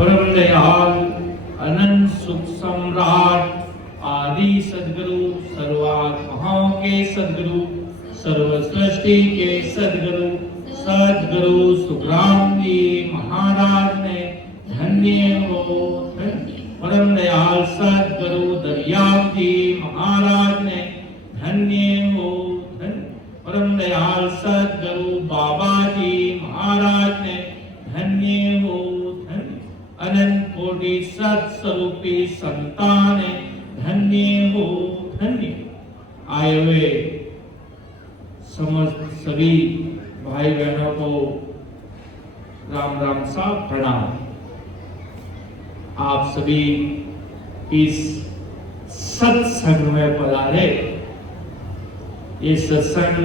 परम दयाल अनंत सुख सम्राट आदि सदगुरु सर्वात्माओं के सदगुरु सर्व सृष्टि के सदगुरु सुखराम जी महाराज ने धन्य हो धन्य। परम दयाल सदगुरु दरियाव जी महाराज ने धन्य हो धन्य। परम दयाल सदगुरु बाबा जी महाराज ने धन्य हो धन्य। अनंत कोटि सत्स्वरूपी संतान धन्य हो धन्य। आए हुए समस्त सभी भाई बहनों को राम राम सा प्रणाम। आप सभी इस सत्संग में पधारे। ये सत्संग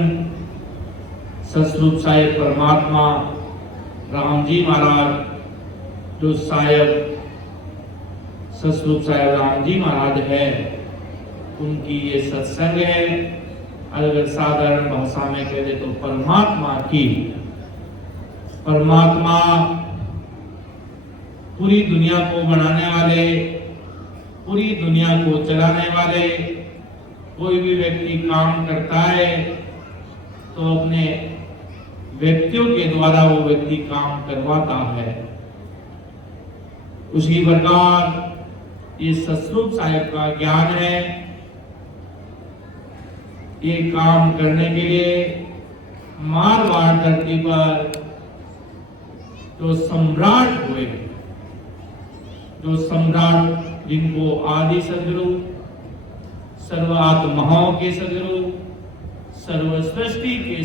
सतरूप साहिब परमात्मा राम जी महाराज जो साहिब सतरूप साहिब राम जी महाराज है, उनकी ये सत्संग है। अगर साधारण भाषा में कह दे तो परमात्मा की, परमात्मा पूरी दुनिया को बनाने वाले, पूरी दुनिया को चलाने वाले। कोई भी व्यक्ति काम करता है तो अपने व्यक्तियों के द्वारा वो व्यक्ति काम करवाता है। उसी प्रकार ये सतरूप साहिब का ज्ञान है। ये काम करने के लिए मारवाड़ धरती पर जो सम्राट हुए, जो सम्राट जिनको आदि सदगुरु सर्व आत्माओं के सदगुरु सर्व सृष्टि के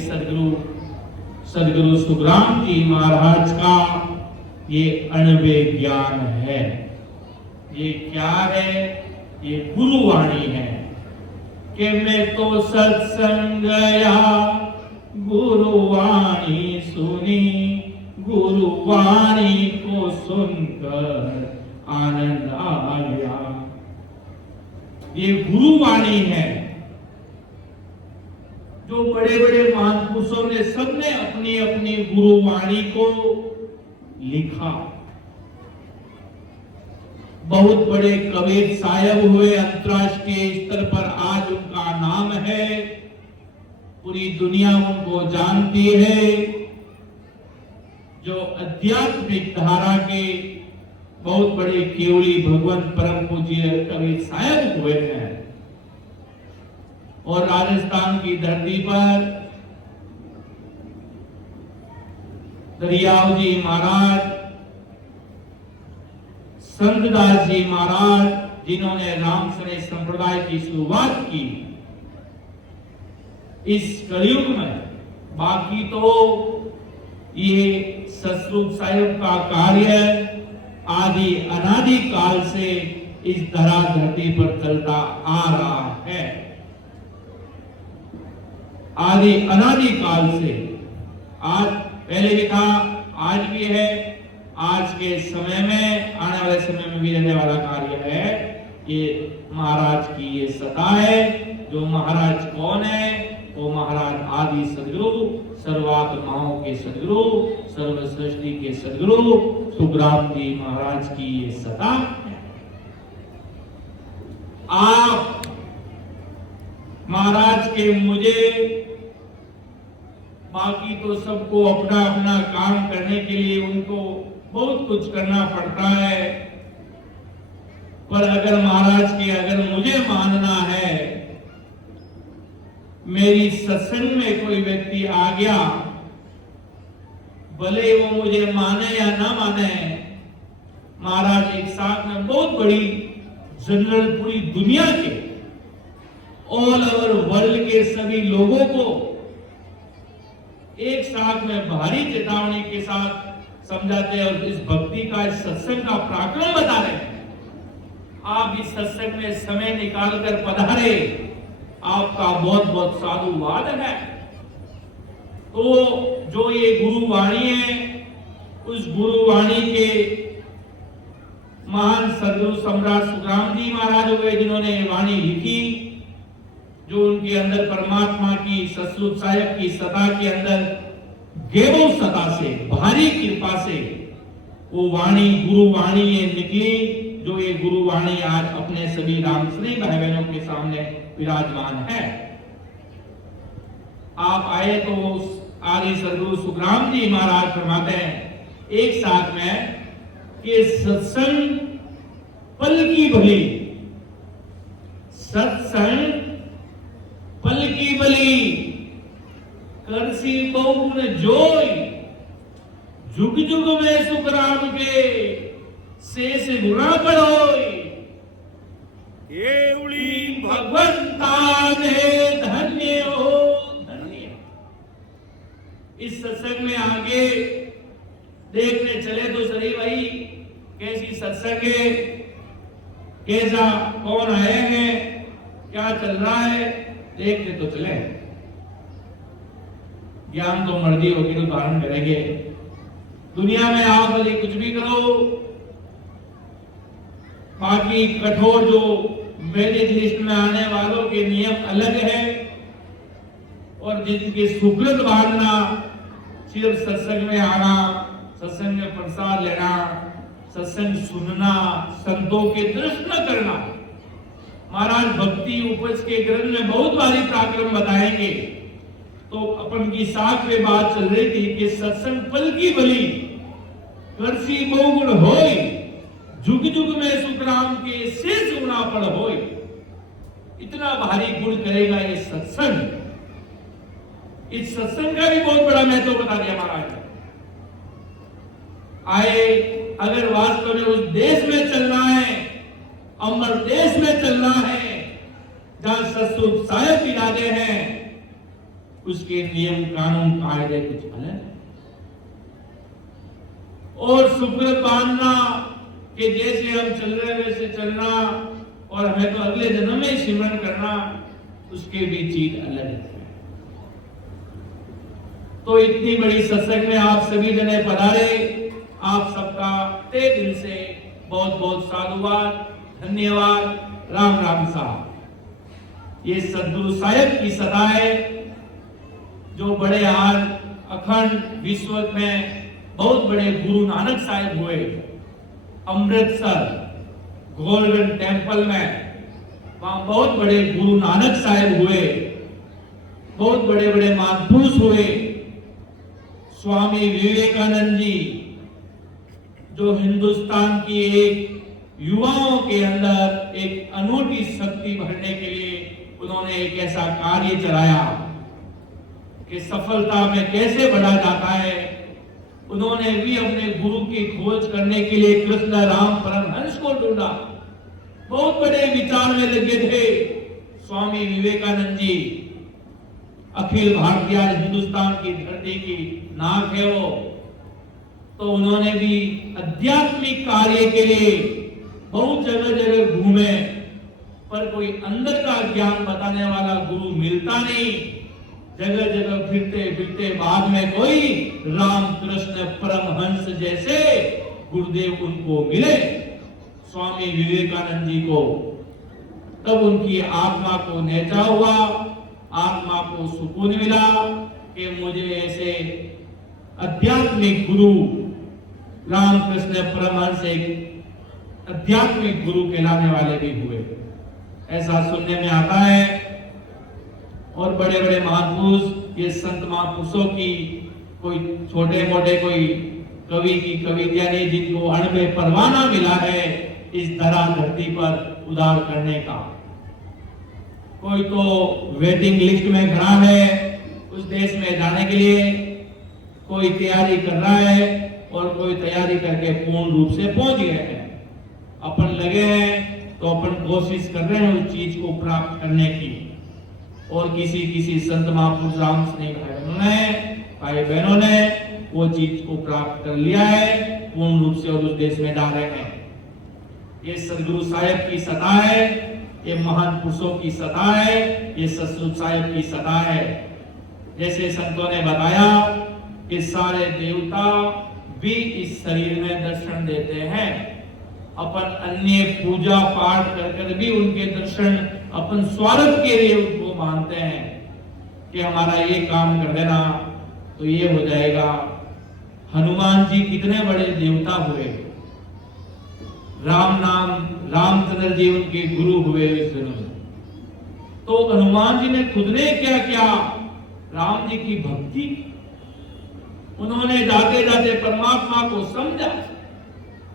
सदगुरु सुखराम जी महाराज का ये अनवे ज्ञान है। ये क्या है? ये गुरुवाणी है कि मैं तो सत्संग गया गुरुवाणी सुनी, गुरुवाणी को सुनकर आनंद आ गया। ये गुरुवाणी है जो बड़े बड़े महापुरुषों ने सबने अपनी अपनी गुरुवाणी को लिखा। बहुत बड़े कबीर साहब हुए, अंतरराष्ट्रीय स्तर पर आज उनका नाम है, पूरी दुनिया उनको जानती है। जो आध्यात्मिक धारा के बहुत बड़े केवली भगवंत परम पूज्य कबीर साहब हुए हैं। और राजस्थान की धरती पर दरियाव जी महाराज, संतदास जी महाराज, जिन्होंने रामसरे संप्रदाय की शुरुआत की इस कलयुग में। बाकी तो ये सतरूप साहिब का कार्य आदि अनादि काल से इस धरा धरती पर चलता आ रहा है। आदि अनादि काल से, आज पहले भी था, आज भी है, आज के समय में, आने वाले समय में भी रहने वाला कार्य है। ये महाराज की ये सत्ता है। जो महाराज कौन है? वो महाराज आदि सदगुरु, सर्वात्माओं के सदगुरु, सर्व सृष्टि के सदगुरु सुखराम जी महाराज की ये सत्ता है। आप महाराज के मुझे, बाकी तो सबको अपना अपना काम करने के लिए उनको बहुत कुछ करना पड़ता है। पर अगर महाराज के, अगर मुझे मानना है, मेरी सत्संग में कोई व्यक्ति आ गया, भले वो मुझे माने या ना माने, महाराज एक साथ में बहुत बड़ी जनरल पूरी दुनिया के ऑल ओवर वर्ल्ड के सभी लोगों को एक साथ में भारी चेतावनी के साथ समझाते हैं और इस भक्ति का, इस सत्संग का पराक्रम बता रहे हैं। आप इस सत्संग में समय निकाल कर पधारे, आपका बहुत बहुत साधुवाद है। तो जो ये गुरुवाणी है, उस गुरुवाणी के महान सदगुरु सम्राट सुखराम जी महाराज हुए, जिन्होंने ये वाणी लिखी, जो उनके अंदर परमात्मा की, सतरूप साहिब की सत्ता के अंदर गेवो सत्ता से, भारी कृपा से वो वाणी गुरु वाणी ये निकली, जो ये गुरु वाणी आज अपने सभी रामस्नेही भाई बहनों के सामने विराजमान है। आप आए तो आदि सदगुरु सुखराम जी महाराज फरमाते हैं एक साथ में कि सत्संग पल की भली, सत्संग पल की भली, करसी बहुगुण जोई, जुग जुग में सुखराम के शेष गुना बढ़ोई, केवली भगवंता ने धन्य हो धन्य। इस सत्संग में आगे देखने चले तो सही भाई कैसी सत्संग है, कैसा कौन आए हैं, क्या चल रहा है, देखते तो चले। ज्ञान तो मर्जी होगी तो धारण करेंगे। दुनिया में आप भले कुछ भी करो, बाकी कठोर जो मेरिट लिस्ट में आने वालों के नियम अलग है, और जिनके सुकृत बांधना, सिर्फ सत्संग में आना, सत्संग में प्रसाद लेना, सत्संग सुनना, संतों के दर्शन करना। महाराज भक्ति उपज के ग्रंथ में बहुत बारी पराक्रम बताएंगे। तो अपन की साथ में बात चल रही थी कि सत्संग पल की भली, करसी बहुगुण होय, जुग जुग में सुखराम के शेष गुना पड़ होय। इतना भारी गुण करेगा ये सत्संग। इस सत्संग का भी बहुत बड़ा महत्व बता दिया महाराज ने। आए अगर वास्तव में उस देश में चलना है, अमर देश में चलना है जहां सत्सुख साहेब इरादे हैं, उसके नियम कानून कायदे कुछ अलग है। और सुकृत बांधना कि जैसे हम चल रहे वैसे चलना, और हमें तो अगले जन्म में सिमरन करना, उसके भी चीज अलग है। तो इतनी बड़ी सत्संग में आप सभी जने पधारे, आप सबका तहे दिल से बहुत बहुत साधुवाद, धन्यवाद, राम राम साहब। ये सदगुरु साहिब की सदा है, जो बड़े आज अखंड विश्व में बहुत बड़े गुरु नानक साहिब हुए, अमृतसर गोल्डन टेम्पल में, वहां बहुत बड़े गुरु नानक साहिब हुए, बहुत बड़े बड़े महापुरुष हुए। स्वामी विवेकानंद जी, जो हिंदुस्तान की एक युवाओं के अंदर एक अनूठी शक्ति भरने के लिए उन्होंने एक ऐसा कार्य चलाया कि सफलता में कैसे बढ़ा जाता है। उन्होंने भी अपने गुरु की खोज करने के लिए कृष्ण राम परमहंस को ढूंढा। बहुत बड़े विचार में लगे थे स्वामी विवेकानंद जी। अखिल भारतीय हिंदुस्तान की धरती की नाक है वो। तो उन्होंने भी आध्यात्मिक कार्य के लिए बहुत जगह जगह घूमे, पर कोई अंदर का ज्ञान बताने वाला गुरु मिलता नहीं। जगह जगह फिरते फिरते बाद में कोई रामकृष्ण परमहंस जैसे गुरुदेव उनको मिले, स्वामी विवेकानंद जी को। तब उनकी आत्मा को नेचा हुआ, आत्मा को सुकून मिला कि मुझे ऐसे आध्यात्मिक गुरु रामकृष्ण परमहंस एक आध्यात्मिक गुरु कहलाने वाले भी हुए, ऐसा सुनने में आता है। और बड़े बड़े महापुरुष, ये संत महापुरुषों की कोई छोटे मोटे कोई कवि की कविता नहीं, जिनको अणबे परवाना मिला है इस धरा धरती पर उदार करने का। कोई तो वेटिंग लिस्ट में खड़ा है उस देश में जाने के लिए, कोई तैयारी कर रहा है और कोई तैयारी करके पूर्ण रूप से पहुंच गए हैं। अपन लगे हैं तो अपन कोशिश कर रहे हैं उस चीज को प्राप्त करने की। और किसी संत महापुरुष राम स्नेही भाई बहनों ने वो चीज को प्राप्त कर लिया है पूर्ण रूप से, और उस देश में जा रहे हैं। ये सदगुरु साहिब की सदा है, ये महान पुरुषों की सदा है, ये सतसुख साहिब की सदा है। जैसे संतों ने बताया कि सारे देवता भी इस शरीर में दर्शन देते हैं। अपन अन्य पूजा पाठ कर भी उनके दर्शन अपन स्वार्थ के लिए उनको मानते हैं कि हमारा ये काम कर देना तो ये हो जाएगा, हनुमान जी कितने बड़े देवता हुए, राम नाम रामचंद्र जी उनके गुरु हुए इस जन्म में। तो हनुमान जी ने खुद ने क्या किया, राम जी की भक्ति, उन्होंने जाते जाते परमात्मा को समझा।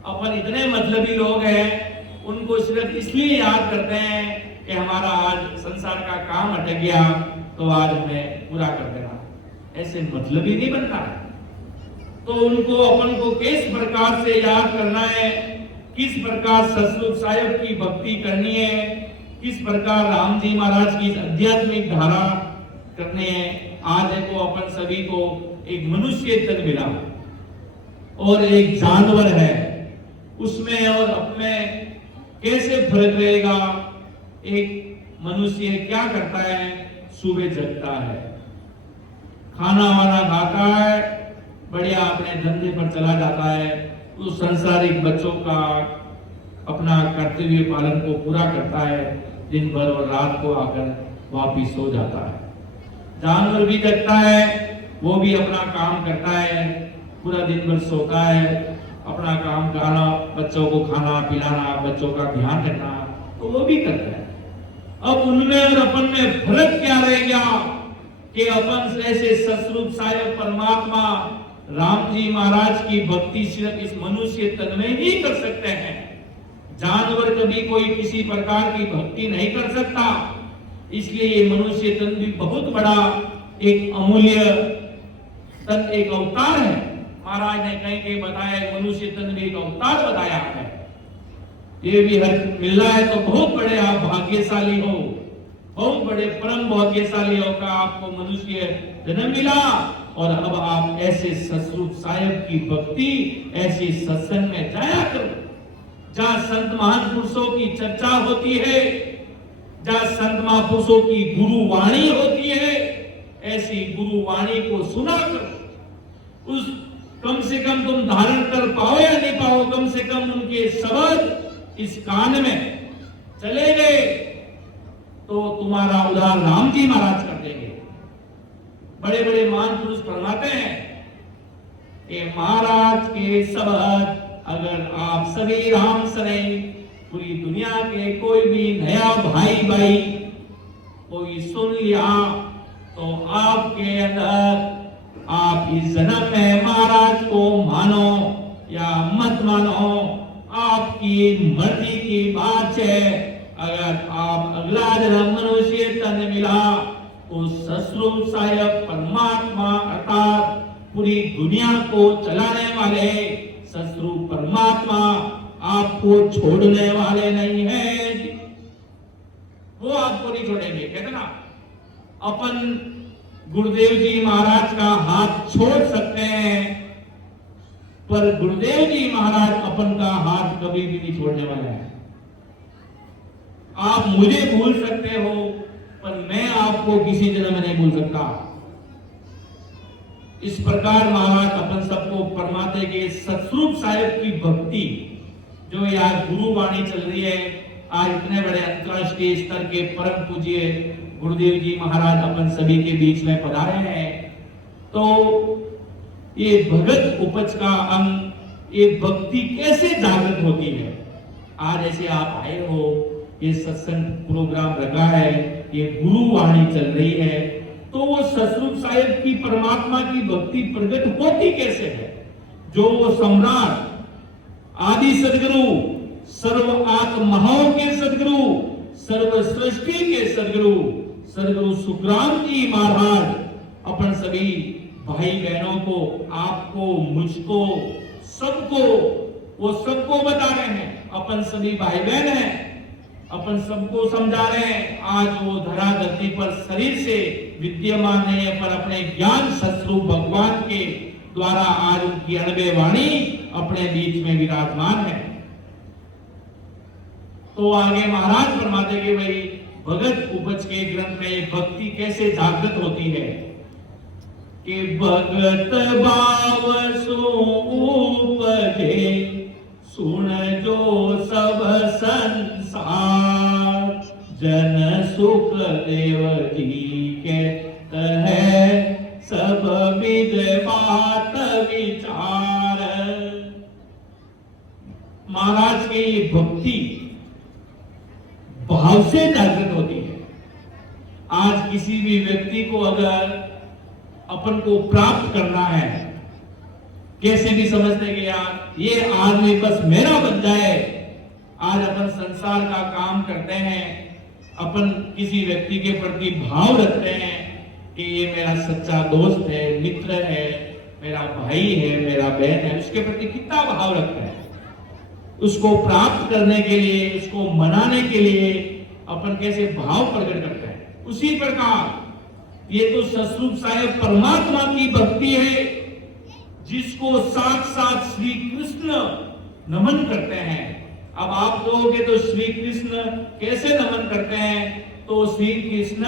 अपन इतने मतलबी लोग हैं, उनको सिर्फ इसलिए याद करते हैं कि हमारा आज संसार का काम अटक गया तो आज हमें पूरा कर देना, ऐसे मतलबी नहीं बनता है। तो उनको अपन को किस प्रकार से याद करना है, किस प्रकार सतसंग साहिब की भक्ति करनी है, किस प्रकार राम जी महाराज की आध्यात्मिक धारा करनी है। आज देखो अपन सभी को एक मनुष्य तन मिला और एक जानवर है, उसमें और अपने कैसे फर्क रहेगा। एक मनुष्य क्या करता है, सुबह जगता है, खाना वाना खाता है, बढ़िया अपने धंधे पर चला जाता है, तो संसारिक बच्चों का अपना कर्तव्य पालन को पूरा करता है दिन भर और रात को आकर वापिस सो जाता है। जानवर भी जगता है, वो भी अपना काम करता है, पूरा दिन भर सोता है, अपना काम करना, बच्चों को खाना पिलाना, बच्चों का ध्यान रखना, तो वो भी करता है। अब उनमें और अपन में फर्क क्या रह गया कि अपन ऐसे सतस्वरूप साहिब परमात्मा राम जी महाराज की भक्ति सिर्फ इस मनुष्य तन में ही कर सकते हैं। जानवर कभी कोई किसी प्रकार की भक्ति नहीं कर सकता। इसलिए ये मनुष्य तन भी बहुत बड़ा एक अमूल्य तन, एक अवतार है। महाराज ने कहीं कहीं बताया मनुष्य तन भी एक अवतार बताया है। ये भी हर मिल रहा है तो बहुत बड़े आप भाग्यशाली हो, बहुत बड़े परम भाग्यशाली हो का आपको मनुष्य जन्म मिला और अब आप ऐसे सतस्वरूप साहिब की भक्ति, ऐसे सत्संग में जाया करो जहां संत महापुरुषों की चर्चा होती है, जहां संत महापुरुषों की गुरु वाणी होती है, ऐसी गुरु वाणी को सुना करो। उस कम से कम तुम धारण कर पाओ या नहीं पाओ, कम से कम उनके शब्द इस कान में चले गए तो तुम्हारा उद्धार राम जी महाराज कर देंगे। बड़े बड़े महापुरुष फरमाते हैं कि महाराज के शब्द अगर आप सभी राम सने, पूरी दुनिया के कोई भी नया भाई कोई सुन लिया तो आपके अंदर आप इस जन्म में महाराज को मानो या मत मानो, आपकी मर्जी की बात है। अगर आप अगला जन्म मनुष्य तन मिला तो सतस्वरूप साहिब परमात्मा अर्थात पूरी दुनिया को चलाने वाले सतस्वरूप परमात्मा आपको छोड़ने वाले नहीं है, वो आपको नहीं छोड़ेंगे। कहते ना अपन गुरुदेव जी महाराज का हाथ छोड़ सकते हैं, पर गुरुदेव जी महाराज अपन का हाथ कभी भी नहीं छोड़ने वाला है। आप मुझे भूल सकते हो पर मैं आपको किसी जन्म में नहीं भूल सकता। इस प्रकार महाराज अपन सबको फरमाते कि सतस्वरूप साहिब की भक्ति जो ये आज गुरु वाणी चल रही है, आज इतने बड़े अंतरराष्ट्रीय स्तर के परम पूज्य गुरुदेव जी महाराज अपन सभी के बीच में पधारे हैं, तो ये भगत उपज का अंग, ये भक्ति कैसे जागृत होती है। आज ऐसे आप आए हो, ये सत्संग प्रोग्राम रखा है, ये गुरु वाणी चल रही है, तो वो सतस्वरूप साहिब की परमात्मा की भक्ति प्रकट होती कैसे है। जो वो सम्राट आदि सदगुरु, सर्व आत्माओं के सदगुरु, सर्व सृष्टि के सदगुरु, सदगुरु सुखराम जी महाराज अपन सभी भाई बहनों को, आपको, मुझको, सबको, वो सबको बता रहे हैं। अपन सभी भाई बहन हैं, अपन सबको समझा रहे हैं। आज वो धरा धरती पर शरीर से विद्यमान नहीं है, पर अपने ज्ञान सतस्वरूप भगवान के द्वारा आज उनकी अनबे वाणी अपने बीच में विराजमान है। तो आगे महाराज फरमाते कि भाई भगत उपज के ग्रंथ में भक्ति कैसे जागृत होती है कि भगत भाव उपजे सुन जो सब संसार, जन सुख देव जी के है सब विद बात विचार। महाराज की ये भक्ति भाव से जागृत होती है। आज किसी भी व्यक्ति को अगर अपन को प्राप्त करना है, कैसे भी समझते कि यार ये आदमी बस मेरा बन जाए, आज अपन संसार का काम करते हैं, अपन किसी व्यक्ति के प्रति भाव रखते हैं कि ये मेरा सच्चा दोस्त है, मित्र है, मेरा भाई है, मेरा बहन है, उसके प्रति कितना भाव रखते हैं। उसको प्राप्त करने के लिए, उसको मनाने के लिए अपन कैसे भाव प्रकट करते हैं। उसी प्रकार ये तो सतरूप साहेब परमात्मा की भक्ति है, जिसको साक्षात श्री कृष्ण नमन करते हैं। अब आप कहोगे तो श्री कृष्ण कैसे नमन करते हैं? तो श्री कृष्ण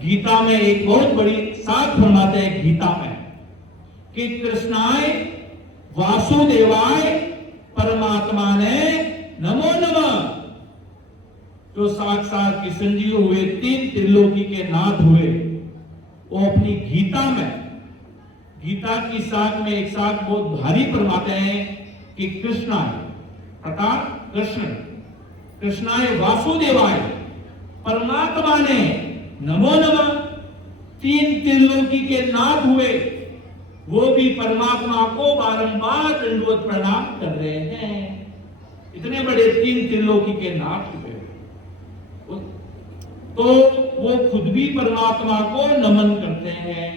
गीता में एक बहुत बड़ी साथ फरमाते हैं गीता में कि कृष्णाय वासुदेवाय परमात्मा ने नमो नमः। जो साक्षात कृष्ण जी हुए, तीन त्रिलोकी के नाथ हुए, वो अपनी गीता की साख में एक साख बहुत भारी फरमाते हैं कि कृष्णाय अर्थात कृष्णाय वासुदेवाय परमात्मा ने नमो नमः। तीन त्रिलोकी के नाथ हुए, वो भी परमात्मा को बारंबार दंडवत प्रणाम कर रहे हैं। इतने बड़े तीन त्रिलोकी के नाथ हुए, तो वो खुद भी परमात्मा को नमन करते हैं।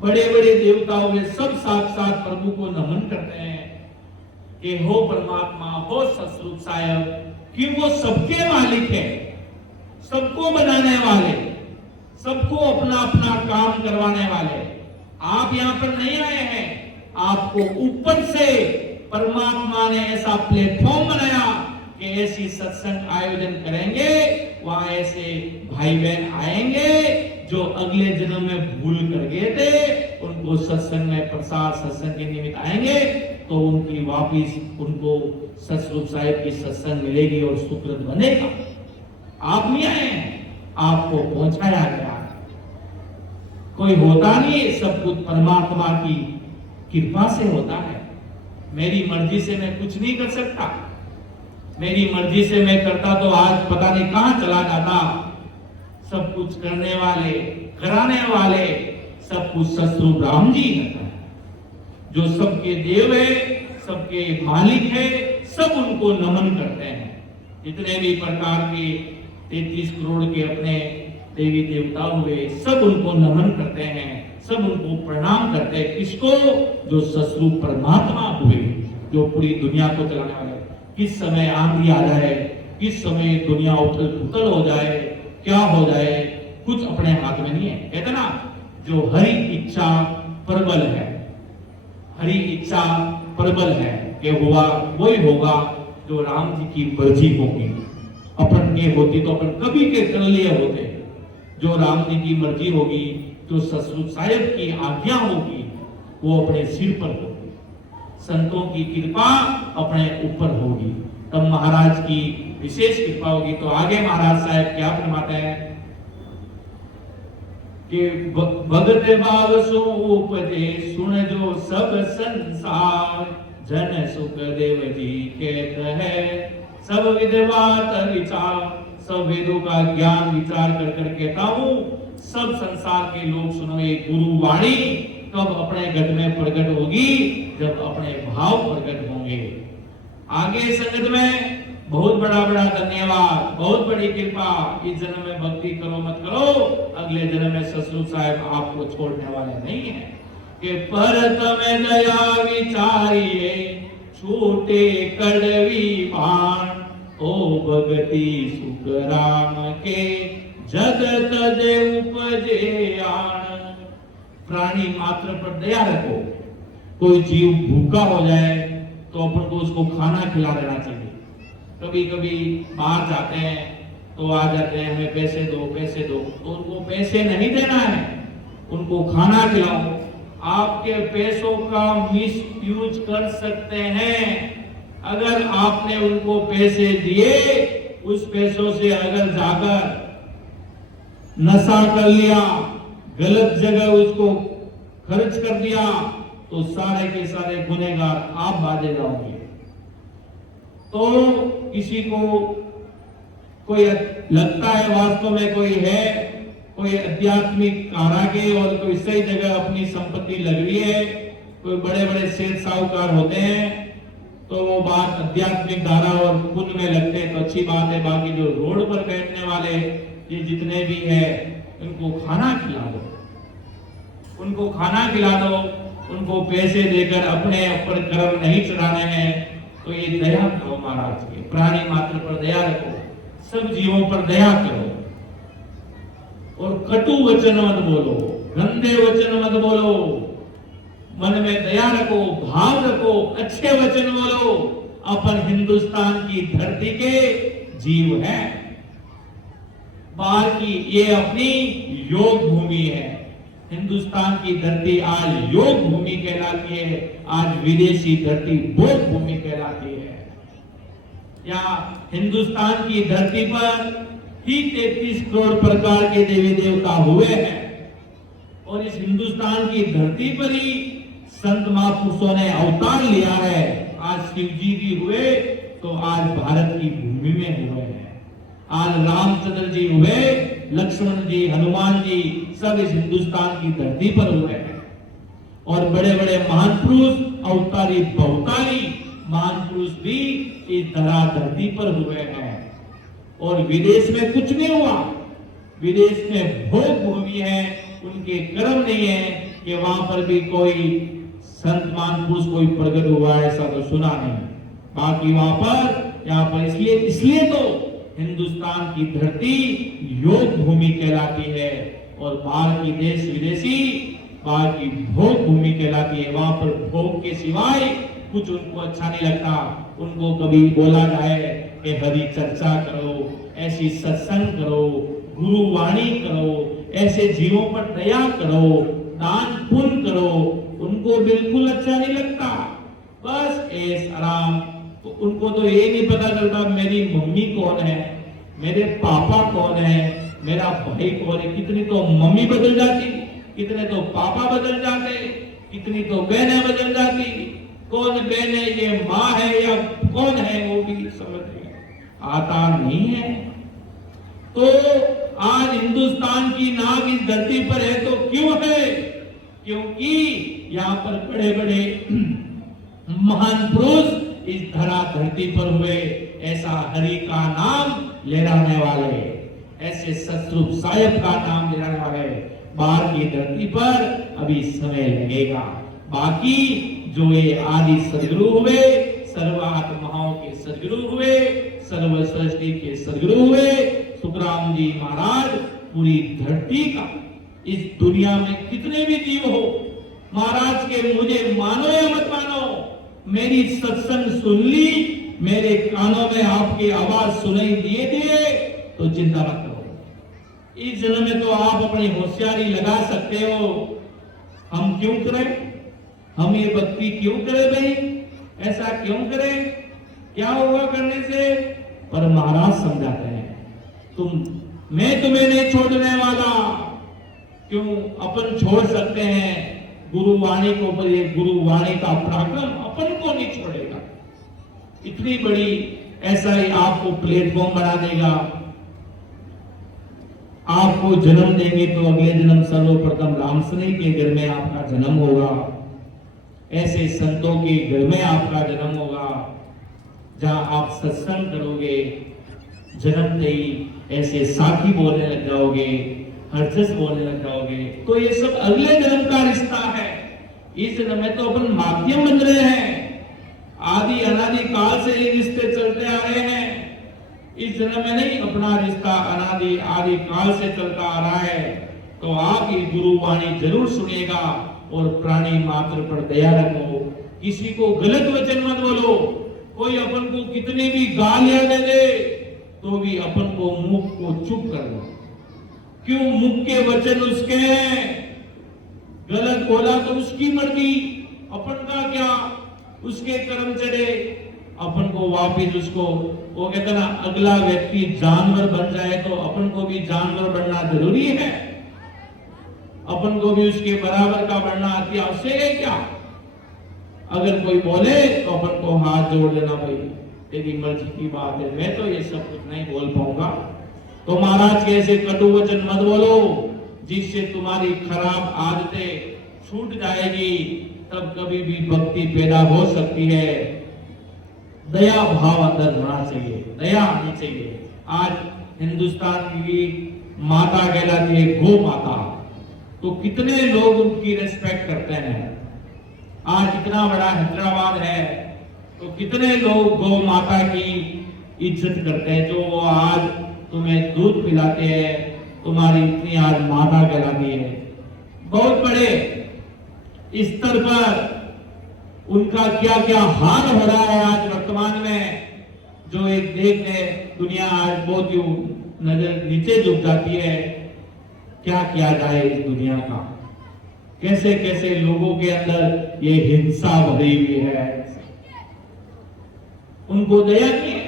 बड़े बड़े देवता हुए सब साक्षात प्रभु को नमन करते हैं कि हो परमात्मा, हो सतरूप साहेब, कि वो सबके मालिक है, सबको बनाने वाले, सबको अपना अपना काम करवाने वाले। आप यहां पर नहीं आए हैं, आपको ऊपर से परमात्मा ने ऐसा प्लेटफॉर्म बनाया कि ऐसी सत्संग आयोजन करेंगे, वहां ऐसे भाई बहन आएंगे जो अगले जन्म में भूल कर गए थे, उनको सत्संग में प्रसाद सत्संग के निमित्त आएंगे, तो उनकी वापिस उनको सतरूप साहेब की सत्संग मिलेगी और सुकृत बनेगा। आप नहीं आए हैं, आपको पहुंचाया गया। कोई होता नहीं, सब कुछ परमात्मा की कृपा से होता है। मेरी मर्जी से मैं कुछ नहीं कर सकता। मेरी मर्जी से मैं करता तो आज पता नहीं कहां चला जाता। सब कुछ करने वाले, कराने वाले, सब कुछ सतरूप राम जी है, जो सबके देव है, सबके मालिक है। सब उनको नमन करते हैं। जितने भी प्रकार के 33 करोड़ के अपने देवी देवता हुए, सब उनको नमन करते हैं, सब उनको प्रणाम करते हैं। किसको? जो सतरूप परमात्मा हुए, जो पूरी दुनिया को चलाने वाले। किस समय आंधी आ जाए, किस समय दुनिया उथल पुथल हो जाए, क्या हो जाए, कुछ अपने हाथ में नहीं है। कहते ना, जो हरि इच्छा प्रबल है, हरि इच्छा प्रबल है कि हुआ वही होगा जो राम जी की मर्जी होगी। अपन के होती तो अपन कभी के कर लिए होते। जो राम जी की मर्जी होगी, जो सतरूप साहेब की आज्ञा होगी, वो अपने सिर पर होगी। संतों की कृपा अपने ऊपर होगी, तब महाराज की विशेष कृपा होगी। तो आगे महाराज साहब क्या फरमाते हैं कि भगत भाव सो उपदेश सुन जो सब संसार, जन सुख देव जी कहत है सब विद्वात विचार। सब वेदों का ज्ञान विचार कर कर कहता हूं, सब संसार के लोग सुनो ये गुरु वाणी कब अपने घट में प्रकट होगी, जब अपने भाव प्रकट होंगे। आगे संगत में बहुत बड़ा बड़ा धन्यवाद, बहुत बड़ी कृपा। इस जन्म में भक्ति करो मत करो, अगले जन्म में सतरूप साहेब आपको छोड़ने वाले नहीं है। कि पर तमे दया विचारिए छूटे कड़वी बाण, ओ भगति सुख राम के जगत दे उपजे आण। प्राणी मात्र पर दया रखो। कोई जीव भूखा हो जाए तो अपन को उसको खाना खिला देना चाहिए। कभी कभी बाहर जाते हैं तो आ जाते हैं, हमें पैसे दो पैसे दो, तो उनको पैसे नहीं देना है, उनको खाना खिलाओ। आपके पैसों का मिस यूज कर सकते हैं। अगर आपने उनको पैसे दिए, उस पैसों से अगर जाकर नशा कर लिया, गलत जगह उसको खर्च कर दिया, तो सारे के सारे गुनहगार आप बाजे जाओगे। तो किसी को कोई लगता है वास्तव में कोई है, कोई आध्यात्मिक कारागे और कोई सही जगह अपनी संपत्ति लग रही है, कोई बड़े बड़े सेठ साहूकार होते हैं, तो वो बात आध्यात्मिक धारा और पुण्य में लगते हैं तो अच्छी बात है। बाकी जो रोड पर बैठने वाले ये जितने भी है, उनको खाना खिला दो, उनको खाना खिला दो, उनको पैसे देकर अपने ऊपर कर्म नहीं चढ़ाने हैं। तो ये दया करो महाराज के, प्राणी मात्र पर दया रखो, सब जीवों पर दया करो और कटु वचन मत बोलो, गंदे वचन मत बोलो, मन में दया रखो, भाव रखो, अच्छे वचन बोलो। अपन हिंदुस्तान की धरती के जीव हैं, बाहर की ये अपनी योग भूमि है। हिंदुस्तान की धरती आज योग भूमि कहलाती है, आज विदेशी धरती भोग भूमि कहलाती है। यहाँ हिंदुस्तान की धरती पर ही 33 करोड़ प्रकार के देवी देवता हुए हैं और इस हिंदुस्तान की धरती पर ही संत महापुरुषों ने अवतार लिया है। आज शिव जी भी हुए तो आज भारत की भूमि में हुए हैं। आज रामचंद्र जी हुए, लक्ष्मण जी, हनुमान जी सब इस हिंदुस्तान की धरती पर हुए हैं। और बड़े बड़े महान पुरुष, अवतारी बहुतारी महान पुरुष भी इस धरा धरती पर हुए हैं। और विदेश में कुछ नहीं हुआ, विदेश में भोग भूमि है, उनके कर्म नहीं है कि वहां पर भी कोई संत महान पुरुष कोई प्रकट हुआ, ऐसा तो सुना नहीं। बाकी वहां पर, यहाँ पर इसलिए तो हिंदुस्तान की धरती योग भूमि कहलाती है और बाहर की देश विदेशी बाहर की भोग भूमि कहलाती है। वहां पर भोग के सिवाय कुछ उनको अच्छा नहीं लगता। उनको कभी बोला जाए कि हरि चर्चा करो, ऐसी सत्संग करो, गुरु वाणी करो, ऐसे जीवों पर दया करो, दान पुण्य करो, उनको बिल्कुल अच्छा नहीं लगता। बस ऐस आराम, तो उनको तो ये नहीं पता चलता मेरी मम्मी कौन है, मेरे पापा कौन है, मेरा भाई कौन है। कितनी तो मम्मी बदल जाती, कितने तो पापा बदल जाते, कितनी तो बहनें बदल जाती। कौन बहन है, ये माँ है या कौन है, वो भी समझ नहीं आता नहीं है। तो आज हिंदुस्तान की नाम इस धरती पर है तो क्यों है? क्योंकि यहाँ पर बड़े बड़े महान पुरुष इस धरा धरती पर हुए, ऐसा हरि का नाम लेने वाले, ऐसे सतरूप साहेब का नाम लेने वाले बाहर की धरती पर अभी समय लगेगा। बाकी जो ये आदि सदगुरु हुए, सर्वात्माओं के सदगुरु हुए, सर्व सृष्टि के सदगुरु हुए, सुखराम जी महाराज पूरी धरती का, इस दुनिया में कितने भी जीव हो, महाराज के मुझे मानो या मत मानो, मेरी सत्संग सुन ली, मेरे कानों में आपकी आवाज सुनाई दिए तो चिंता मत करो। इस जन्म में तो आप अपनी होशियारी लगा सकते हो। हम क्यों करें? हम ये भक्ति क्यों करें भाई? ऐसा क्यों करें? क्या होगा करने से? पर महाराज समझाते हैं, मैं तुम्हें नहीं छोड़ने वाला। क्यों? अपन छोड़ सकते हैं गुरु वाणी को, पर ये गुरु वाणी का पराक्रम अपन को नहीं छोड़ेगा। इतनी बड़ी ऐसा ही आपको प्लेटफॉर्म बना देगा। आपको जन्म देंगे तो अगले जन्म सर्वप्रथम रामसनी के घर में आपका जन्म होगा, ऐसे संतों के घर में आपका जन्म होगा, जहां आप सत्संग करोगे, जन्मते ही ऐसे साथी बोलने लग जाओगे, हर्षस बोलने लग जाओगे। तो ये सब अगले जन्म का रिश्ता है। इस जन्म में तो अपन माध्यम बन रहे हैं। आदि अनादि काल से ये रिश्ते चलते आ रहे हैं। इस जन्म में नहीं, अपना रिश्ता अनादि आदि काल से चलता आ रहा है। तो आप ये गुरु वाणी जरूर सुनिएगा और प्राणी मात्र पर दया रखो। किसी को गलत वचन मत बोलो। कोई अपन को कितनी भी गालियां दे दे तो भी अपन को मुख को चुप कर दो। क्यों? मुख के वचन उसके हैं, गलत बोला तो उसकी मर्जी, अपन का क्या? उसके कर्म चढ़े, अपन को वापिस उसको, वो कहते ना, अगला व्यक्ति जानवर बन जाए तो अपन को भी जानवर बनना जरूरी है। अपन को भी उसके बराबर का बनना अत्यावश्यक है क्या? अगर कोई बोले तो अपन को हाथ जोड़ देना, भाई तेरी मर्जी की बात है, मैं तो ये सब कुछ नहीं बोल पाऊंगा। तो महाराज के ऐसे कटु वचन मत बोलो जिससे तुम्हारी खराब आदतें छूट जाएगी, तब कभी भी भक्ति पैदा हो सकती है। दया भाव अंदर होना चाहिए, दया आनी चाहिए। आज हिंदुस्तान की माता कहलाती है गौ माता, तो कितने लोग उनकी रिस्पेक्ट करते हैं। आज इतना बड़ा हैदराबाद है तो कितने लोग गौ माता की इज्जत करते हैं, जो आज तुम्हें दूध पिलाते हैं, तुम्हारी इतनी आज माता कहलाती है। बहुत बड़े स्तर पर उनका क्या क्या हाल हो रहा है आज वर्तमान में, जो एक देखने दुनिया आज बहुत ही नजर नीचे झुक जाती है। क्या किया जाए इस दुनिया का, कैसे कैसे लोगों के अंदर ये हिंसा भरी हुई है। उनको दया नहीं है,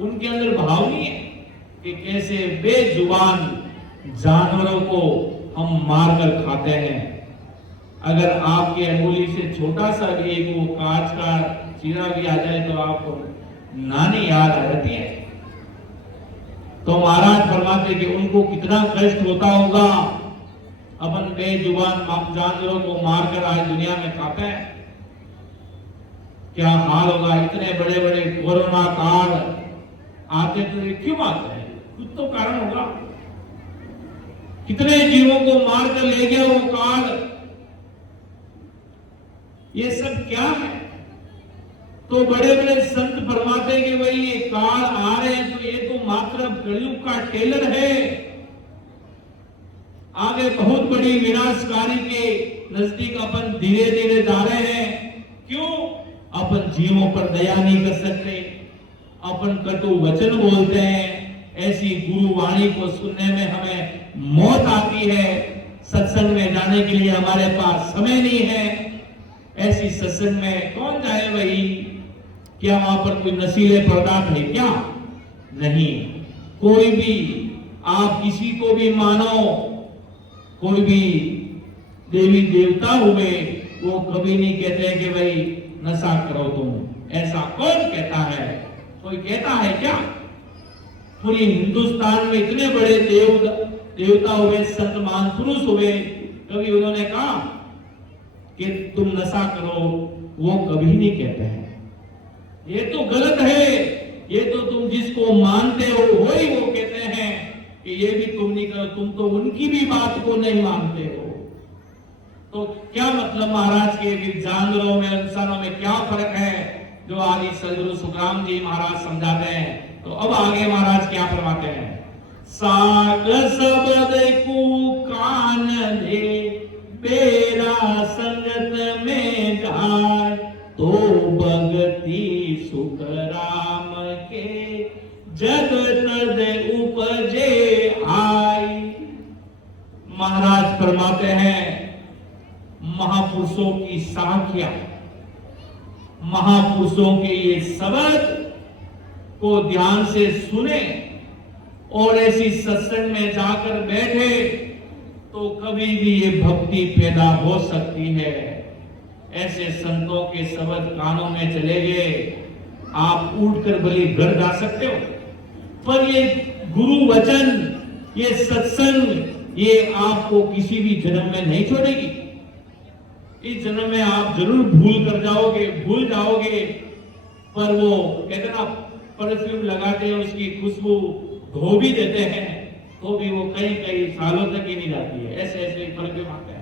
उनके अंदर भाव नहीं है कि कैसे बेजुबान जानवरों को हम मारकर खाते हैं। अगर आपकी अंगुली से छोटा सा भी एक वो कांच का चीरा भी आ जाए तो आपको नानी याद आ जाती है। तो महाराज फरमाते कि उनको कितना कष्ट होता होगा, अपन बेजुबान जानवरों को मारकर आज दुनिया में खाते हैं। क्या हाल होगा। इतने बड़े बड़े कोरोना काल आते तो ये क्यों आते हैं, कुछ तो कारण होगा। कितने जीवों को मारकर ले गया वो काल, ये सब क्या है। तो बड़े बड़े संत फरमाते कि भाई ये काल आ रहे हैं तो ये तो मात्र कलयुग का टेलर है, आगे बहुत बड़ी विनाशकारी के नजदीक अपन धीरे धीरे जा रहे हैं। क्यों? अपन जीवों पर दया नहीं कर सकते, अपन कटु वचन बोलते हैं, ऐसी गुरु वाणी को सुनने में हमें मौत आती है, सत्संग में जाने के लिए हमारे पास समय नहीं है। ऐसी सत्संग में कौन जाए भाई? क्या वहां पर कोई नशीले पदार्थ है क्या? नहीं। कोई भी आप किसी को भी मानो, कोई भी देवी देवता हुए, वो कभी नहीं कहते कि भाई नशा करो तुम। ऐसा कौन कहता है? कोई कहता है क्या? पूरी हिंदुस्तान में इतने बड़े देवता हुए, संत महापुरुष हुए, कभी उन्होंने कहा कि तुम नशा करो? वो कभी नहीं कहते हैं। ये तो गलत है। ये तो तुम जिसको मानते हो वही वो कहते हैं कि ये भी तुम नहीं करो, तुम तो उनकी भी बात को नहीं मानते हो। तो क्या मतलब महाराज के जानवरों में इंसानों में क्या फर्क है, जो आदि सदगुरु सुखराम जी महाराज समझाते हैं। तो अब आगे महाराज क्या फरमाते हैं? साग सबद को कान दे, बेरा संगत में जाए, तो भगति सुख राम के जग तद उपजे आई। महाराज फरमाते हैं महापुरुषों की साखियां, महापुरुषों के ये शब्द को ध्यान से सुने और ऐसी सत्संग में जाकर बैठे तो कभी भी ये भक्ति पैदा हो सकती है। ऐसे संतों के शब्द कानों में चले गए, आप उठकर भले घर जा सकते हो, पर ये गुरु वचन, ये सत्संग, ये आपको किसी भी जन्म में नहीं छोड़ेगी। इस जन्म में आप जरूर भूल जाओगे, पर वो कहते ना परफ्यूम लगाते हैं, उसकी खुशबू धो भी देते हैं तो भी वो कई सालों तक ही नहीं जाती है। ऐसे ऐसे परफ्यूम आते हैं,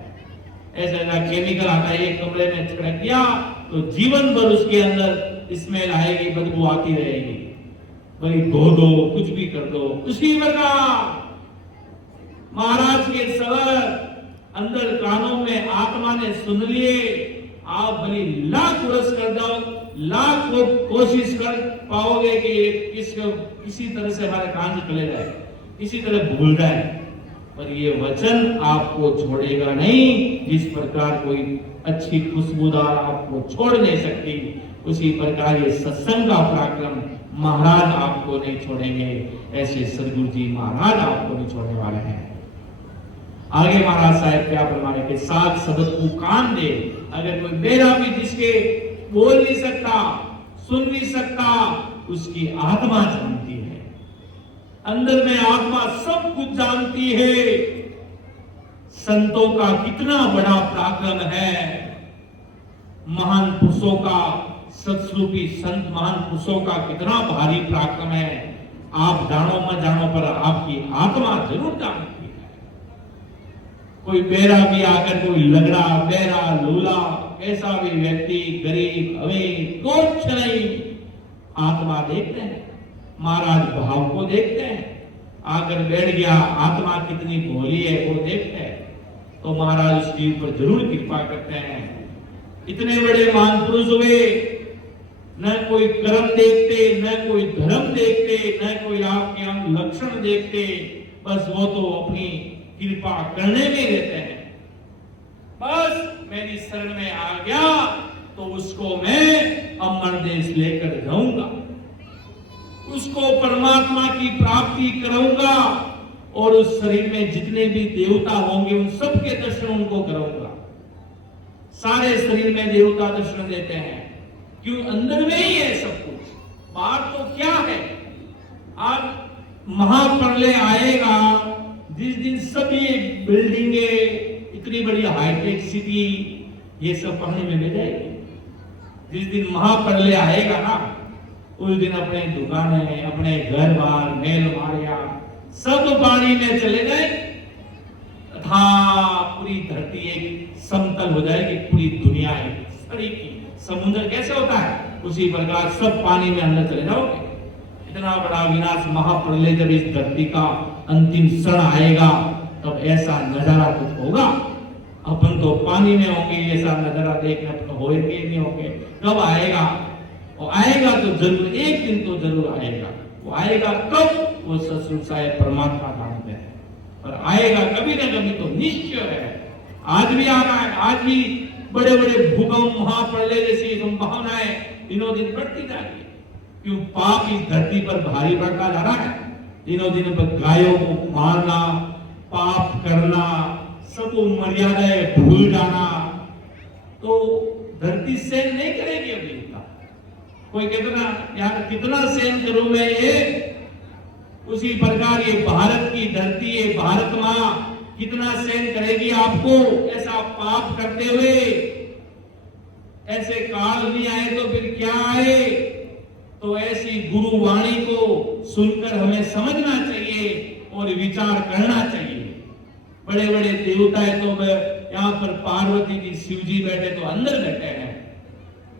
ऐसा ऐसा केमिकल आता है, एक कमरे में छिड़क दिया तो जीवन भर उसके अंदर स्मेल आएगी, बदबू आती रहेगी। भाई धो दो, कुछ भी कर दो, उसी प्रकार महाराज के शब्द अंदर कानों में आत्मा ने सुन लिए, आप भली लाख वर्ष कर जाओ, लाख कोशिश कर पाओगे कि किसी तरह से हमारे कान से चले जाए, किसी तरह भूल जाए, पर ये वचन आपको छोड़ेगा नहीं। जिस प्रकार कोई अच्छी खुशबूदार आपको छोड़ नहीं सकती, उसी प्रकार ये सत्संग का पराक्रम महाराज आपको नहीं छोड़ेंगे। ऐसे सदगुरु जी महाराज आपको नहीं छोड़ने वाले हैं। आगे महाराज साहब क्या फरमाने के साथ शब्द को कान दे। अगर कोई मेरा भी जिसके बोल नहीं सकता, सुन नहीं सकता, उसकी आत्मा जानती है। अंदर में आत्मा सब कुछ जानती है। संतों का कितना बड़ा पराक्रम है। महान पुरुषों का, सत्स्वरूपी संत महान पुरुषों का कितना भारी पराक्रम है। आप जानो मत जानो पर आपकी आत्मा जरूर जानती है। कोई बेरा भी आकर, कोई लगड़ा, बेरा, लूला, ऐसा भी व्यक्ति, गरीब, अमीर, कुछ नहीं, आत्मा देखते हैं। महाराज भाव को देखते हैं। आकर बैठ गया, आत्मा कितनी भोली है वो देखते हैं, तो महाराज उसके ऊपर जरूर कृपा करते हैं। इतने बड़े महान पुरुष हुए, न कोई कर्म देखते, न कोई धर्म देखते, न कोई आपके हम लक्षण देखते, बस वो तो अपनी कृपा करने में रहते हैं। बस मेरी शरण में आ गया तो उसको मैं अमर देश लेकर जाऊंगा, उसको परमात्मा की प्राप्ति कराऊंगा, और उस शरीर में जितने भी देवता होंगे उन सबके दर्शन उनको कराऊंगा। सारे शरीर में देवता दर्शन देते हैं, क्यों? अंदर में ही है सब कुछ, बाहर तो क्या है। आज महाप्रलय आएगा, जिस दिन सभी बिल्डिंगे, इतनी बड़ी हाईटेक सिटी, ये सब पानी में बह जाएगी। जिस दिन महाप्रलय आएगा ना, उस दिन अपने दुकानें, अपने घर बार, मेल मारिया सब पानी में चले गए तथा पूरी धरती एक समतल हो जाएगी। पूरी दुनिया एक सड़ी की, समुद्र कैसे होता है उसी प्रकार सब पानी में अंदर चले जाओगे। इतना बड़ा विनाश महाप्रलय जब इस धरती का अंतिम क्षण आएगा तब ऐसा नजारा कुछ होगा। अपन तो पानी में होंगे, ऐसा नजारा देखने अपन होएंगे नहीं होंगे। कब आएगा? वो आएगा तो जरूर, एक दिन तो जरूर आएगा। वो आएगा कब? वो सचमुच शायद परमात्मा जानते हैं, और आएगा कभी ना कभी तो निश्चय है। आज भी आ रहा है, आज भी बड़े बड़े भूकंप, महाप्रलय जैसी संभावनाएं दिनों दिन बढ़ती जा रही है। क्यों? पाप इस धरती पर भारी बढ़ता जा रहा है। दिनों दिन पर गायों को मारना, पाप करना, सबको मर्यादाएं भूल जाना, तो धरती सहन नहीं करेगी अभी इतना। कोई कितना यार कितना सहन करूं मैं ये, उसी प्रकार ये भारत की धरती, ये भारत मां कितना सहन करेगी आपको ऐसा पाप करते हुए। ऐसे काल नहीं आए तो फिर क्या आए। तो ऐसी गुरु वाणी को सुनकर हमें समझना चाहिए और विचार करना चाहिए। बड़े बड़े देवता है तो यहाँ पर पार्वती जी, शिव जी बैठे तो अंदर बैठे हैं,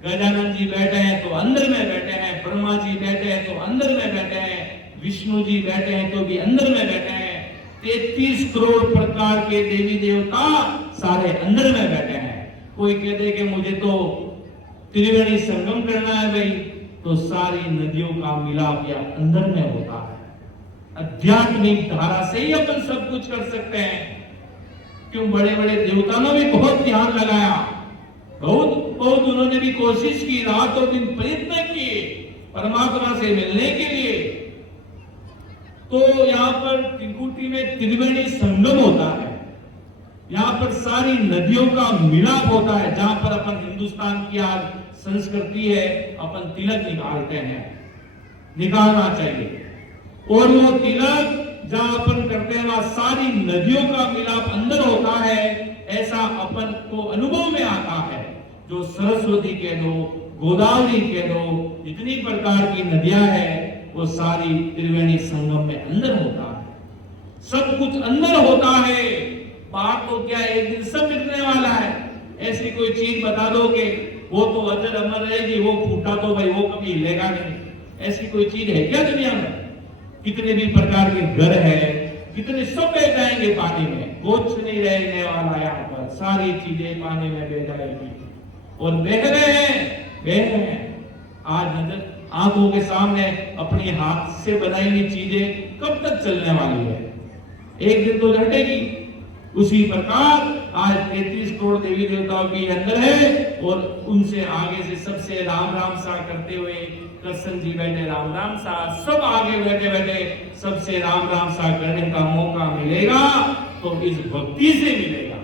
गजानन जी बैठे हैं तो अंदर में बैठे हैं, ब्रह्मा जी बैठे हैं तो अंदर में बैठे हैं, विष्णु जी बैठे हैं तो भी अंदर में बैठे हैं। 33 करोड़ प्रकार के देवी देवता सारे अंदर में बैठे हैं। कोई कहते कि मुझे तो त्रिवेणी संगम करना है भाई, तो सारी नदियों का मिलाप या अंदर में होता है। आध्यात्मिक धारा से ही अपन सब कुछ कर सकते हैं। क्यों? बड़े बड़े देवताओं ने भी बहुत ध्यान लगाया, बहुत उन्होंने भी कोशिश की, रात और दिन प्रयत्न किए परमात्मा से मिलने के लिए। तो यहाँ पर त्रिकुटी में त्रिवेणी संगम होता है, यहाँ पर सारी नदियों का मिलाप होता है। जहां पर अपन हिंदुस्तान की आज संस्कृति है, अपन तिलक निकालते हैं, निकालना चाहिए। और वो तिलक जहां अपन करते हैं वहां सारी नदियों का मिलाप अंदर होता है, ऐसा अपन को अनुभव में आता है। जो सरस्वती कह दो, गोदावरी कह दो, जितनी प्रकार की नदियां हैं वो सारी त्रिवेणी संगम में अंदर होता है। सब कुछ अंदर होता है। बात तो क्या, एक दिन सब मिटने वाला है। ऐसी कोई चीज बता दो कि वो तो अजर अमर रहेगी, वो फूटा तो भाई वो कभी हिलेगा नहीं, ऐसी कोई चीज है क्या दुनिया में? कितने भी प्रकार के घर है, कितने सब बह जाएंगे पानी में, कुछ नहीं रहने वाला यहाँ पर। सारी चीजें पानी में बह जाएगी और बह रहे हैं। आज नजर आंखों के सामने अपनी हाथ से बनाई हुई चीजें कब तक चलने वाली है? एक दिन तो घटेगी। उसी प्रकार आज 33 करोड़ देवी देवताओं की अंदर है, और उनसे आगे से सबसे राम राम सा करते हुए कृष्ण जी बैठे राम राम सा, सब आगे बैठे बैठे सबसे राम राम सा करने का मौका मिलेगा तो इस भक्ति से मिलेगा,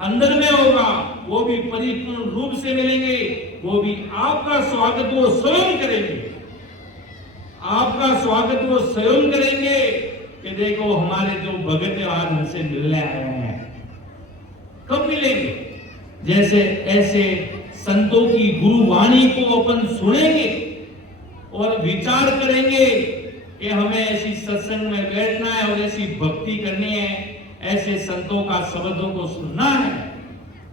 अंदर में होगा। वो भी परिपूर्ण रूप से मिलेंगे, वो भी आपका स्वागत वो स्वयं करेंगे। आपका स्वागत वो स्वयं करेंगे कि देखो हमारे जो भगत आज हमसे मिलने आए हैं। कब मिलेंगे? जैसे ऐसे संतों की गुरुवाणी को अपन सुनेंगे और विचार करेंगे कि हमें ऐसी सत्संग में बैठना है और ऐसी भक्ति करनी है, ऐसे संतों का शब्दों को सुनना है।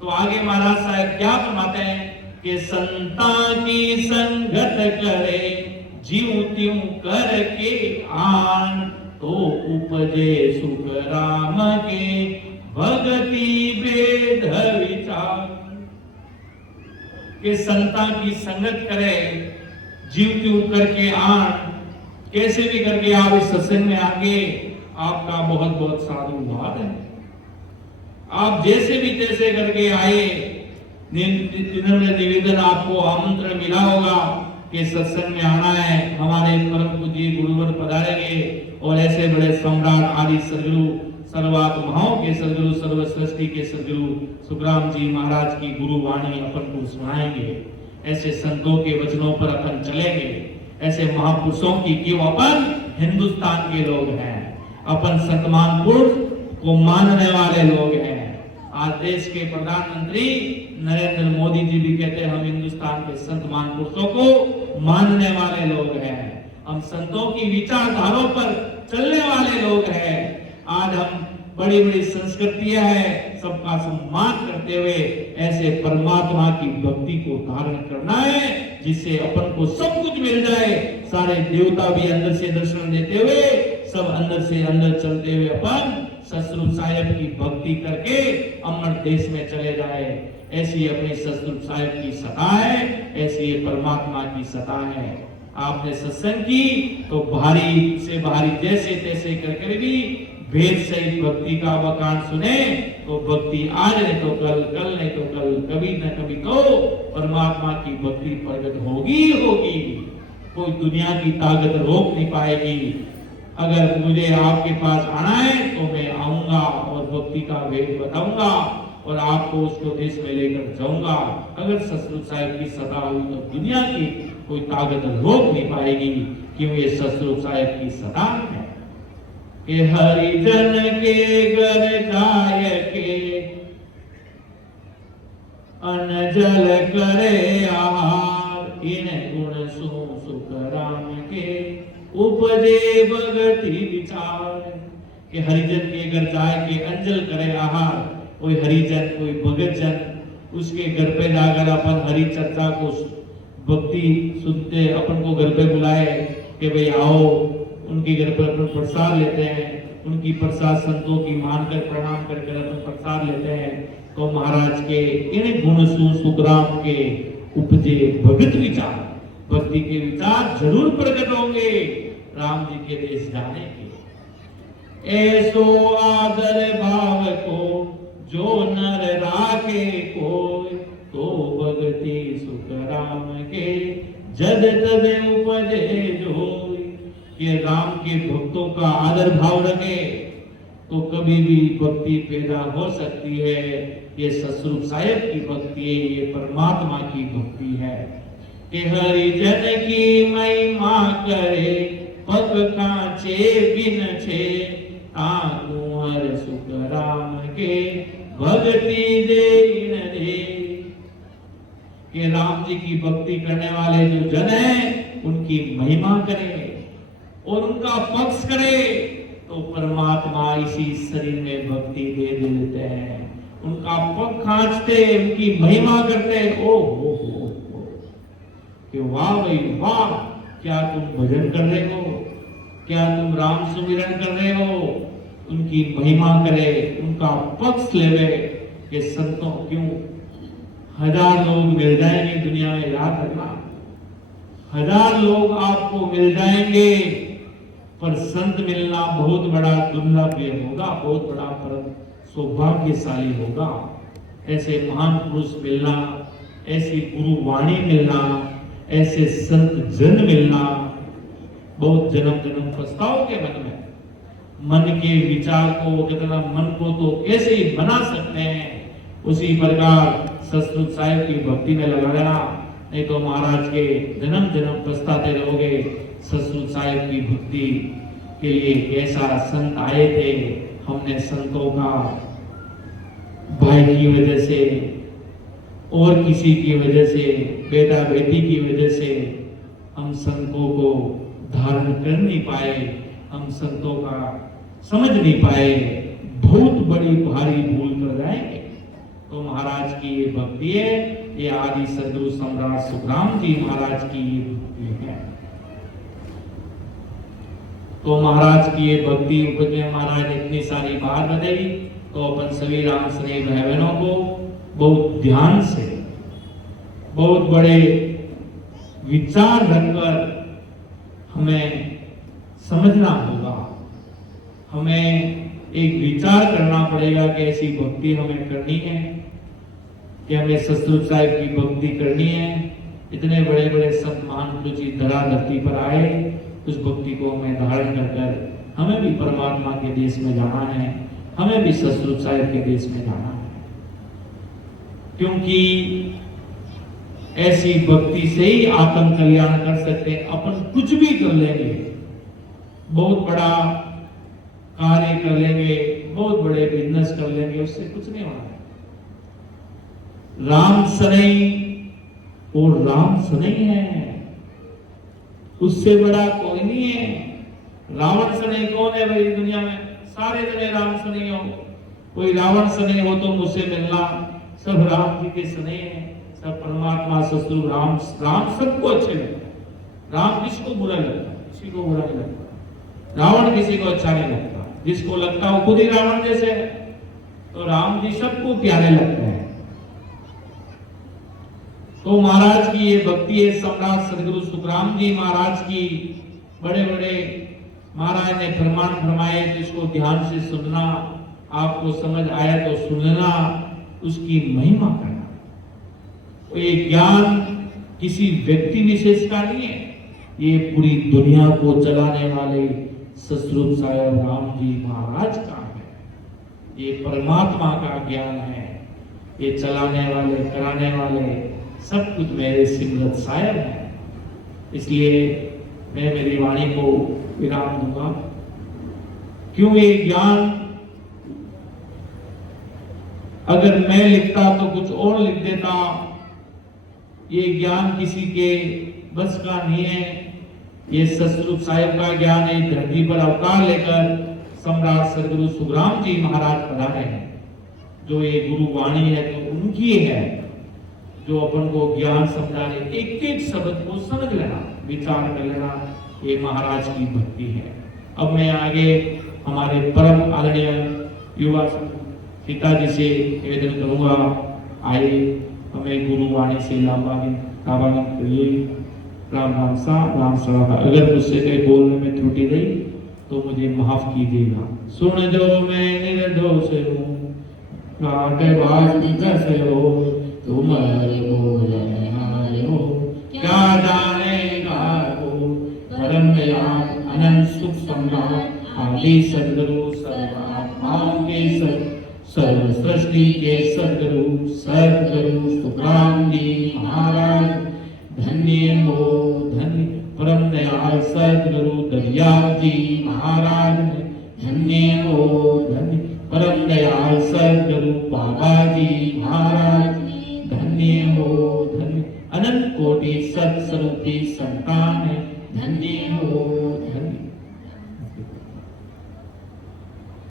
तो आगे महाराज साहब क्या फरमाते हैं कि संता की संगत करे जीव त्यों करके आन, तो उपजे सुख राम के भगति वेद विचार। के संता की संगत करे जीव त्यों करके आन, कैसे भी करके आप इस सत्संग में आगे, आपका बहुत बहुत साधुवाद है। आप जैसे भी तैसे करके आए, निवेदन आपको आमंत्रण मिला होगा कि सत्संग में आना है। हमारे परम पूज्य गुरुवर पधारेंगे और ऐसे बड़े सम्राट आदि सदगुरु सर्वात्माओं के सदगुरु सर्वसृष्टि के सदगुरु सुखराम जी महाराज की गुरुवाणी अपन को सुनाएंगे। ऐसे संतों के वचनों पर अपन चलेंगे। ऐसे महापुरुषों की क्यों अपन हिंदुस्तान के लोग हैं, अपन सतमान पुरुष को मानने वाले लोग हैं। आज देश के प्रधानमंत्री नरेंद्र मोदी जी भी कहते हैं हम हिंदुस्तान के संत महापुरुषों को मानने वाले लोग हैं, हम संतों की विचारधाराओं पर चलने वाले लोग हैं। आज हम बड़ी बड़ी संस्कृतियां हैं, सबका सम्मान करते हुए ऐसे परमात्मा की भक्ति को धारण करना है जिससे अपन को सब कुछ मिल जाए। सारे देवता भी अंदर से दर्शन देते हुए, सब अंदर से अंदर चलते हुए अपन सतरूप साहिब की भक्ति करके अमर देश में चले जाए। ऐसी अपने सतरूप साहिब की सत्ता है, ऐसी ये परमात्मा की सत्ता है। आपने सत्संग की तो भारी से भारी जैसे तैसे करके भी भेद सहित भक्ति का बखान सुने तो भक्ति आज नहीं तो कल, कल नहीं तो कल, कभी न कभी तो परमात्मा की भक्ति प्रकट होगी होगी। कोई दुनिया की ताकत रोक नहीं पाएगी। अगर मुझे आपके पास आना है तो मैं आऊंगा और भक्ति का वेद बताऊंगा और आपको उसको देश में लेकर जाऊंगा। अगर सतरूप साहिब की सत्ता हुई तो दुनिया की कोई ताकत रोक नहीं पाएगी, क्योंकि ये सतरूप साहिब की सत्ता है। कि हरिजन के घर जाय के अनजल करे आहार, इन गुण सुख राम के उपजे भगति विचार। कि हरिजन के घर जाए के अंजल करे आहार, कोई हरिजन कोई भगत जन उसके घर पे जाकर अपन हरि चर्चा को भक्ति सुनते, अपन को घर पे बुलाए कि भाई आओ, उनके घर पर अपन प्रसाद लेते हैं, उनकी प्रसाद संतों की मानकर प्रणाम करके अपन प्रसाद लेते हैं, तो महाराज के इन गुण सुखराम के उपजे भगत विचार, भक्ति के विचार जरूर प्रकट होंगे राम जी के देश जाने के। ऐसो आदर भाव को जो नर राखे कोई, तो भगति सुख राम के जद तद उपजे जोई। ये राम के भक्तों का आदर भाव रखे तो कभी भी भक्ति पैदा हो सकती है। ये सतरूप साहिब की भक्ति है, ये परमात्मा की भक्ति है। कि हरिजन की महिमा करे पग कांचे बिन छे, ताकू हर सुख राम के भक्ति दे न दे। कि राम जी की भक्ति करने वाले जो जन हैं उनकी महिमा करें और उनका पक्ष करे तो परमात्मा इसी शरीर में भक्ति दे देते हैं। उनका पग खांचते, उनकी महिमा करते, ओ कि वाह भाई वाह, क्या तुम भजन कर रहे हो, क्या तुम राम सुमिरन कर रहे हो। उनकी महिमा करे, उनका पक्ष लेवे। कि संतों क्यों 1000 लोग मिल जाएंगे दुनिया में, याद रखना 1000 लोग आपको मिल जाएंगे, पर संत मिलना बहुत बड़ा दुर्लभ होगा, बहुत बड़ा परम सौभाग्यशाली होगा। ऐसे महान पुरुष मिलना, ऐसी गुरुवाणी मिलना, ऐसे संत जन मिलना, बहुत जन्म जन्म पछताओगे मन के विचार को, कितना मन को तो कैसे ही बना सकते हैं। उसी प्रकार सतरूप साहिब की भक्ति में लगाना, नहीं तो महाराज के जन्म जन्म पछताते रहोगे। ससुर साहिब की भक्ति के लिए ऐसा संत आए थे, हमने संतों का भाई की वजह से और किसी की वजह से, बेटा बेटी की वजह से हम संतों को धारण कर नहीं पाए, हम संतों का समझ नहीं पाए, बहुत बड़ी भारी भूल कर जाएंगे। तो महाराज की ये भक्ति है, ये आदि सदगुरु सम्राट सुखराम जी महाराज की ये भक्ति है। तो महाराज की ये भक्ति उपज में महाराज इतनी सारी बात बताई, तो अपन सभी राम स्नेही भाई बहनों को बहुत ध्यान से, बहुत बड़े विचार रखकर हमें समझना होगा। हमें एक विचार करना पड़ेगा कि ऐसी भक्ति हमें करनी है, कि हमें ससुर साहिब की भक्ति करनी है। इतने बड़े बड़े संत महापुरुष जी धरा धरती पर आए, उस भक्ति को हमें धारण कर हमें भी परमात्मा के देश में जाना है, हमें भी ससुर साहिब के देश में जाना है। क्योंकि ऐसी भक्ति से ही आत्म कल्याण कर सकते हैं। अपन कुछ भी कर लेंगे, बहुत बड़ा कार्य कर लेंगे, बहुत बड़े बिजनेस कर लेंगे, उससे कुछ नहीं होना है। राम सनई और राम सनई है, उससे बड़ा कोई नहीं है। रावण सनई कौन है भाई दुनिया में? सारे जने राम सनई हो। कोई रावण सनई हो तो मुझसे मिलना, सब राम जी के सनई है, सब परमात्मा ससुर राम। राम सबको अच्छे लगता है, राम किसको बुरा लगता है? किसी को बुरा नहीं लगता। रावण किसी को अच्छा नहीं लगता, जिसको लगता है वो खुद ही रावण जैसे है। तो राम जी सबको प्यारे लगते हैं। तो महाराज की ये भक्ति है, सम्राट सदगुरु सुखराम जी महाराज की। बड़े बड़े महाराज ने फरमान फरमाए, जिसको ध्यान से सुनना, आपको समझ आया तो सुनना, उसकी महिमा करना। तो ये ज्ञान किसी व्यक्ति विशेष का नहीं है, ये पूरी दुनिया को चलाने वाले ससुर साहिब राम जी महाराज का है। ये परमात्मा का ज्ञान है, ये चलाने वाले, कराने वाले सब कुछ मेरे सिमरत साहिब हैं। इसलिए मैं मेरी वाणी को विराम दूंगा। क्यों ये ज्ञान अगर मैं लिखता तो कुछ और लिख देता। ये ज्ञान किसी के बस का नहीं है। ये ससुर साहिब का ज्ञान है। धरती पर अवतार लेकर सम्राट सदगुरु सुखराम जी महाराज पधारे हैं। जो ये गुरु वाणी है तो उनकी है, जो अपन को ज्ञान समझाने, एक एक शब्द को समझ लेना, विचार कर लेना, ये महाराज की भक्ति है। अब मैं आगे हमारे परम आदरणीय युवा पिताजी से निवेदन करूंगा, आइए हमें गुरु वाणी से लाभान्वित करिए। राम राम सा राम सा। अगर मुझसे कहीं बोलने में त्रुटि रही तो मुझे माफ कीजिएगा। सुन जो मैं निर्दोष हूँ, तुम्हारे बोलने हारे हो, क्या जानेगा हो परम ज्ञान अनंत सुख सम्राट आदि सदगुरु सर्वात्माओं के सर्व सृष्टि के सदगुरु सुखराम जी महाराज। धन्य हो धन्य परम दयाल सदगुरु दरियाव जी महाराज। धन्य हो धन्य परम दयाल सदगुरु बाबा जी महाराज। धन्य हो धन्य अनंत कोटि सत्स्वरूपी संतान। धन्य हो